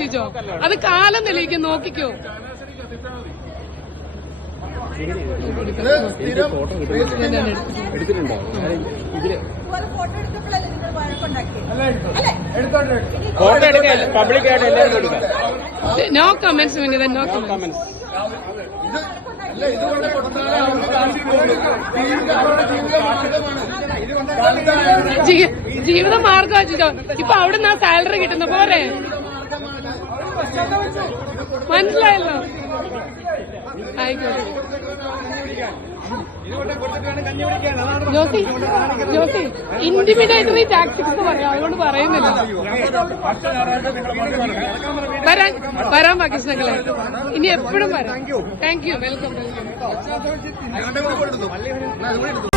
ജിജോ അത് കാലം തെളിയിക്കും നോക്കിക്കോ. എടുത്തിട്ടുണ്ടോ? ഇതിൽ ഫോട്ടോ എടുക്കാൻ പബ്ലിക് ആയിട്ട് എല്ലാവരും എടുക്കാം. No comments Vinitha no comments ജീവിത മാർഗം ഇപ്പൊ അവിടുന്ന് ആ സാലറി കിട്ടുന്ന പോരെ? മനസ്സിലായല്ലോ? ആയിക്കോട്ടെ. ജ്യോതി ഇന്റിമിഡേറ്ററി ടാക്ടിക്സ് പറയാം. അതുകൊണ്ട് പറയുന്നില്ല. വരാൻ വരാൻ പാകിസ്ഥാനികളെ. ഇനി എപ്പോഴും വരാം. Thank you welcome welcome